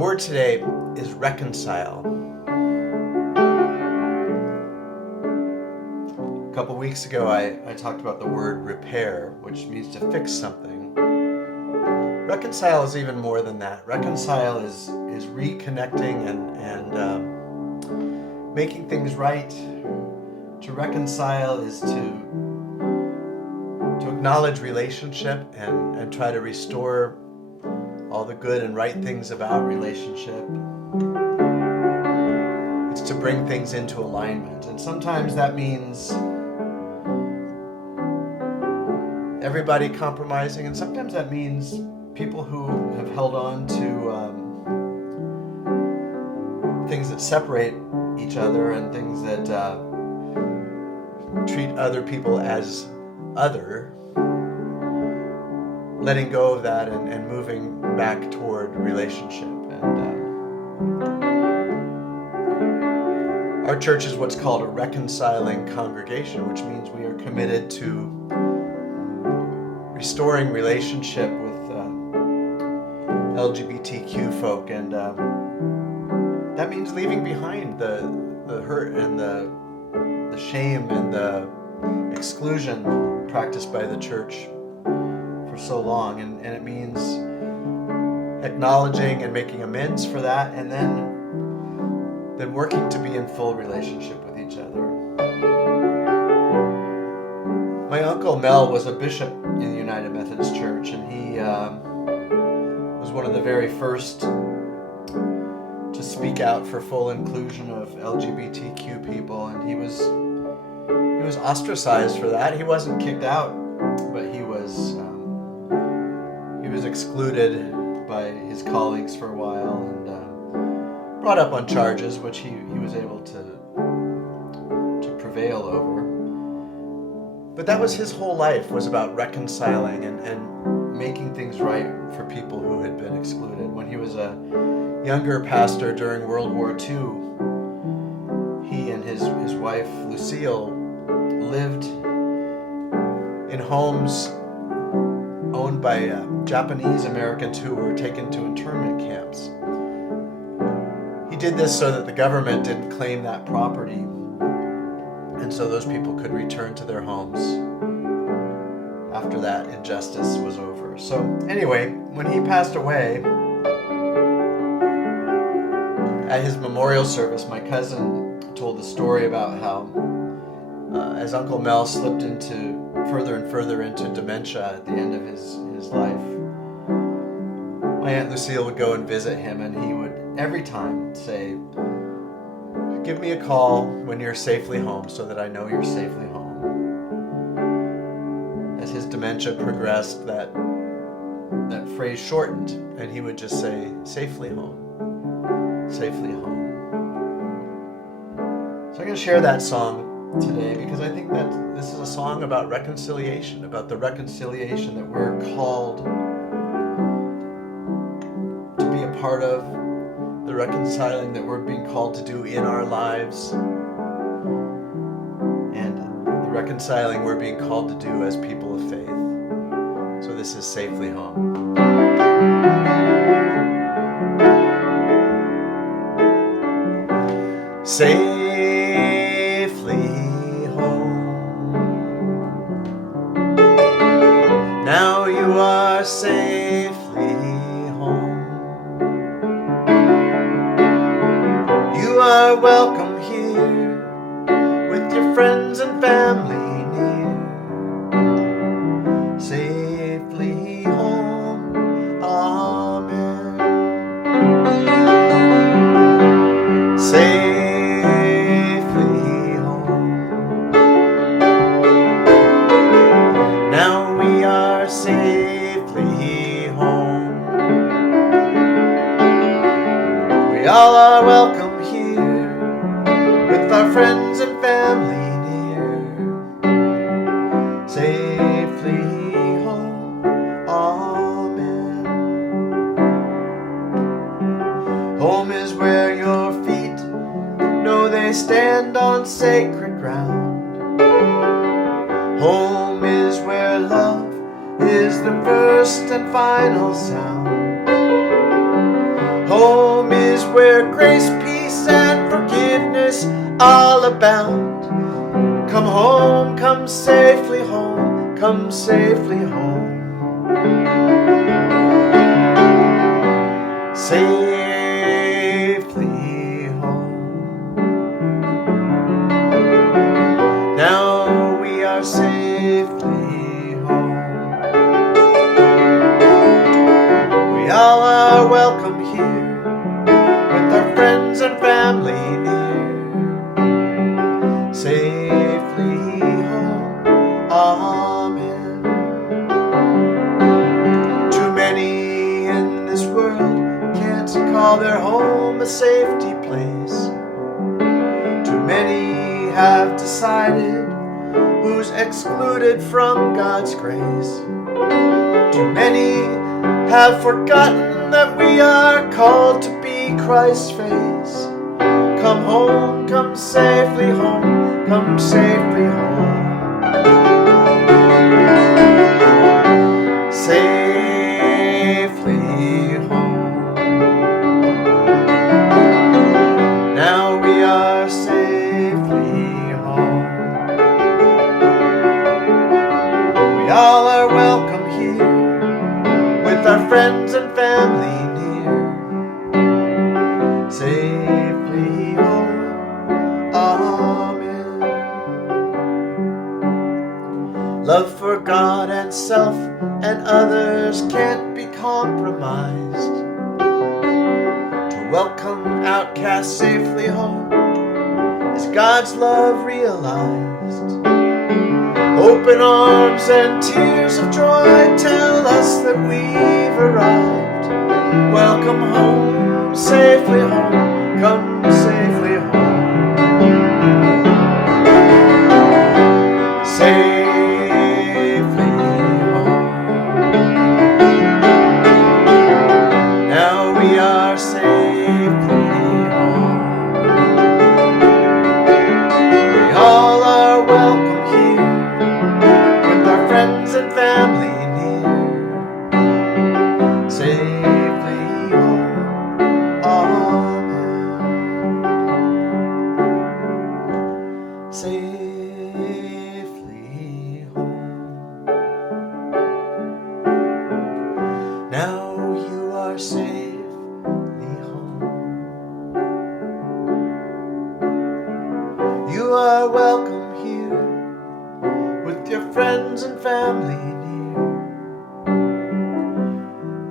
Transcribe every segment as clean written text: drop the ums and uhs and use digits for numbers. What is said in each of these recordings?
word today is reconcile. A couple weeks ago, I talked about the word repair, which means to fix something. Reconcile is even more than that. Reconcile is reconnecting and making things right. To reconcile is to acknowledge relationship and try to restore all the good and right things about relationship. It's to bring things into alignment. And sometimes that means everybody compromising, and sometimes that means people who have held on to things that separate each other and things that treat other people as other, letting go of that and moving back toward relationship. And our church is what's called a reconciling congregation, which means we are committed to restoring relationship with LGBTQ folk, and that means leaving behind the hurt and the shame and the exclusion practiced by the church for so long, and it means acknowledging and making amends for that, and then working to be in full relationship with each other. My Uncle Mel was a bishop in the United Methodist Church, and he was one of the very first to speak out for full inclusion of LGBTQ people, and he was ostracized for that. He wasn't kicked out, but he was excluded by his colleagues for a while, and brought up on charges which he was able to prevail over. But that was his whole life, was about reconciling and making things right for people who had been excluded. When he was a younger pastor during World War II, he and his wife Lucille lived in homes owned by Japanese Americans who were taken to internment camps. He did this so that the government didn't claim that property, and so those people could return to their homes after that injustice was over. So anyway, when he passed away, at his memorial service, my cousin told the story about how as Uncle Mel slipped into further and further into dementia at the end of his life, my Aunt Lucille would go and visit him, and he would every time say, "Give me a call when you're safely home so that I know you're safely home." As his dementia progressed, that phrase shortened, and he would just say, "Safely home, safely home." So I'm going to share that song today because I think that this is a song about reconciliation, about the reconciliation that we're called to be a part of, the reconciling that we're being called to do in our lives, and the reconciling we're being called to do as people of faith. So this is Safely Home. Safely home. Now you are safely home. You are welcome here with your friends and family near. Safely home. Amen. Safely home. Now we are safely home. We all are welcome here with our friends and family near. Safely home. Amen. Home is where your feet know they stand on sacred ground. Home is where love is the first and final sound. Home is where grace, peace, and forgiveness all abound. Come home, come safely home, come safely home. Safely home. Now we are safely home. We all are welcome here, with our friends and family near. Safely home, amen. Too many in this world can't call their home a safety place. Too many have decided who's excluded from God's grace. Too many have forgotten that we are called to be Christ's face. Come home, come safely home, come safely home. Safely home. Now we are safely home. We all are welcome here, with our friends and family near. Safely home, amen. Love for God and self and others can't be compromised. To welcome outcasts safely home is God's love realized. Open arms and tears of joy tell us that we've arrived. Welcome home, safely home, come safely home. Safely home. Now we are safely home. We all are welcome here, with our friends and family near. Safely home, amen. Safely home. Now you are safely home. You are welcome here, with your friends and family near.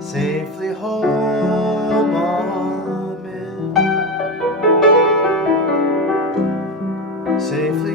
Safely home, amen. Safely